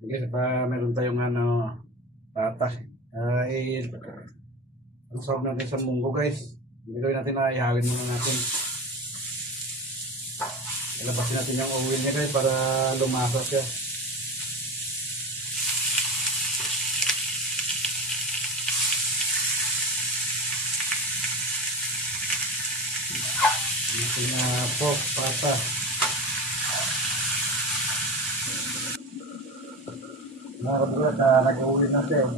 Okay, meron tayong patas. Ang sarap natin sa munggo guys. Hindi gawin natin na ihawin muna natin. Ilabasin natin yung oil niya guys para lumasa siya. Natin pork pata. Nakabulat nag-uwi na siya.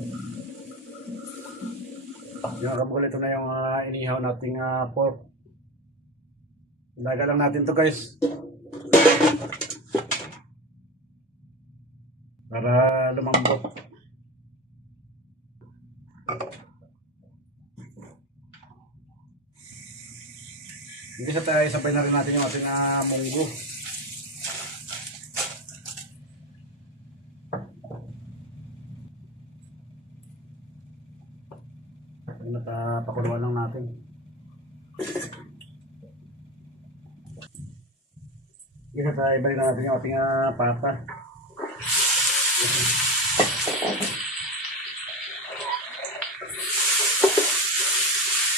Yung kabul, ito na yung inihaw nating pork. Ilaga lang natin to guys para lumambot. Hindi sa tayo, sabay na rin natin yung ating munggo. Pakuluan lang natin. Hindi sa tayo, ibalik na natin yung ating pata.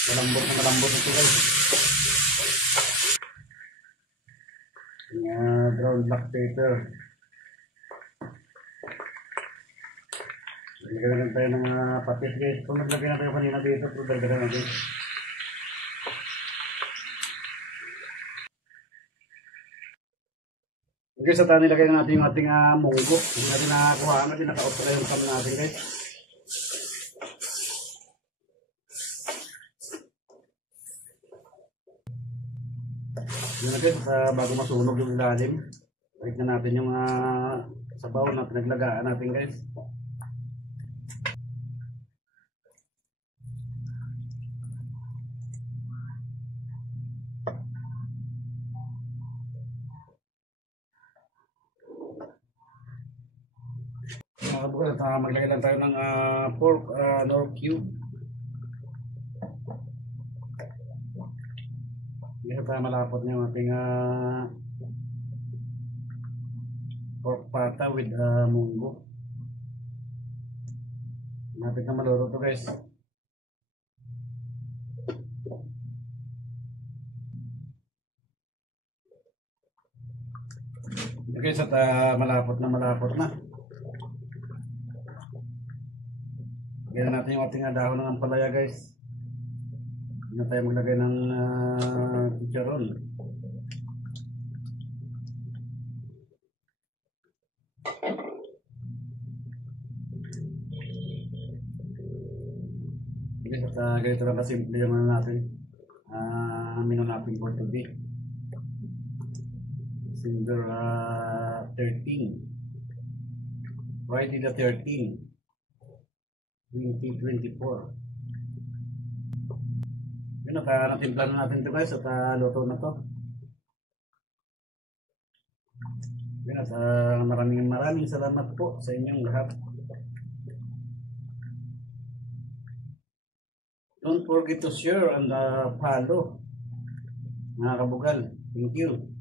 Malambot na malambot ito guys. Brown black pepper. Nagagalan tayo ng patis guys. Kung naglagay na tayo kanina dito, pero dagdagan natin. Okay, sa tayo nilagay na natin yung ating munggo. Hindi natin nakakuha natin, naka-off na yung cam natin guys. Yun na guys, bago masunog yung ilalim, balik na natin yung sabaw na pinaglagaan natin guys. Maglagay lang tayo ng pork nor cube. Hindi tayo malapot na yung ating pork pata with munggo. Napit na maluro to guys. Okay, sa malapot na. Lagyan natin yung ating dahon ng ampalaya guys. Hindi na tayo maglagay ng chicharon. Okay, at ganito lang kasimple yung natin. Menu natin for today. December 13. Friday the 13th. 2024. Yun, natimpla na natin ito guys at luto na to. Yun, at maraming salamat po sa inyong lahat. Don't forget to share and follow mga kabugal. Thank you.